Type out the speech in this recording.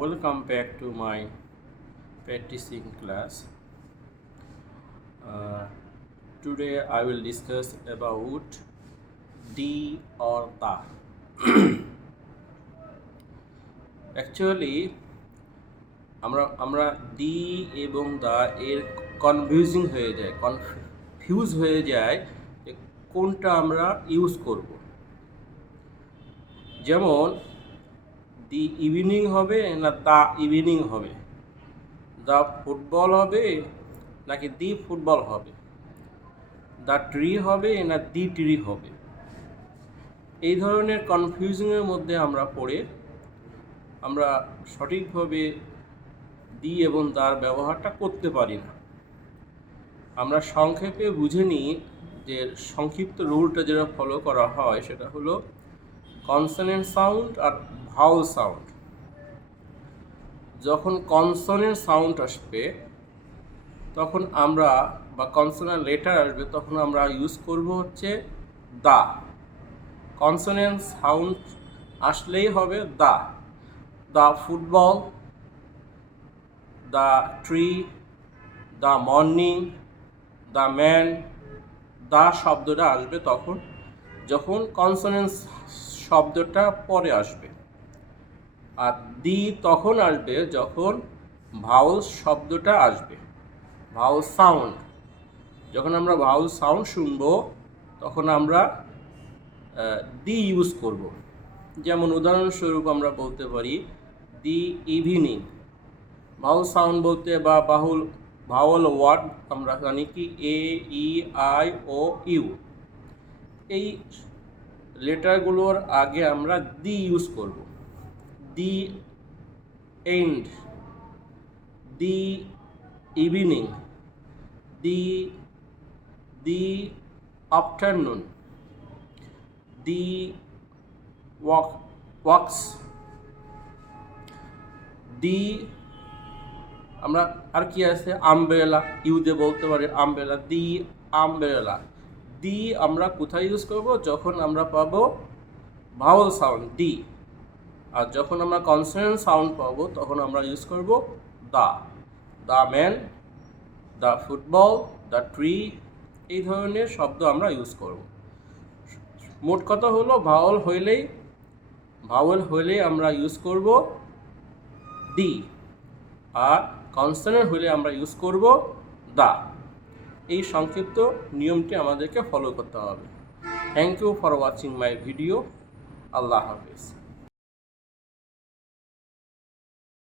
Welcome back to my practicing class. Today I will discuss about the or the. Actually আমরা দি এবং দা এর confuse হয়ে যায় যে কোনটা আমরা ইউজ করব। যেমন দি ইভিনিং হবে না দা ইভিনিং হবে, দা ফুটবল হবে নাকি দি ফুটবল হবে, দা ট্রি হবে না দি ট্রি হবে। এই ধরনের কনফিউশনের মধ্যে আমরা পড়ে আমরা সঠিকভাবে দি এবং দার ব্যবহারটা করতে পারি না। আমরা সংক্ষেপে বুঝে নিই যে সংক্ষিপ্ত রুলটা যেটা ফলো করা হয় সেটা হলো কনসোনেন্ট সাউন্ড আর ভাওয়েল সাউন্ড। যখন কনসোনেন্ট সাউন্ড আসবে তখন আমরা বা কনসোনেন্ট লেটার আসবে তখন আমরা ইউজ করব হচ্ছে দা। কনসোনেন্ট সাউন্ড আসলেই হবে the. The football, the tree, the morning, the man, the শব্দটা আসবে তখন যখন কনসোনেন্ট শব্দটা পরে আসবে, আর দি তখন আসবে যখন ভাওয়েল শব্দটা আসবে, ভাওয়েল সাউন্ড। যখন আমরা ভাওয়েল সাউন্ড শুনবো তখন আমরা দি ইউজ করব। যেমন উদাহরণস্বরূপ আমরা বলতে পারি দি ইভিনিং। ভাওয়েল সাউন্ড বলতে বা ভাওয়েল ওয়ার্ড আমরা জানি কি এ, ই, আই, ও, ইউ। এই লেটারগুলোর আগে আমরা দি ইউজ করব। The end, the evening, the afternoon, the ox, the আমরা আর কি আছে আমব্রেলা, ইউ দিয়ে বলতে পারি আমব্রেলা, দি আমব্রেলা। দি আমরা কোথায় ইউজ করব? যখন আমরা পাবো ভাওয়েল সাউন্ড দি, আর যখন আমরা কনসোনেন্ট সাউন্ড পাবো তখন আমরা ইউজ করব the. The man, the football, the tree, এই ধরনের শব্দ আমরা ইউজ করব। মোট কথা হলো ভাওয়েল হইলেই আমরা ইউজ করব দি, আর কনসোনেন্ট হলে আমরা ইউজ করব দা। এই সংক্ষিপ্ত নিয়মটি আমাদেরকে ফলো করতে হবে। Thank you for watching my video. আল্লাহ হাফেজ।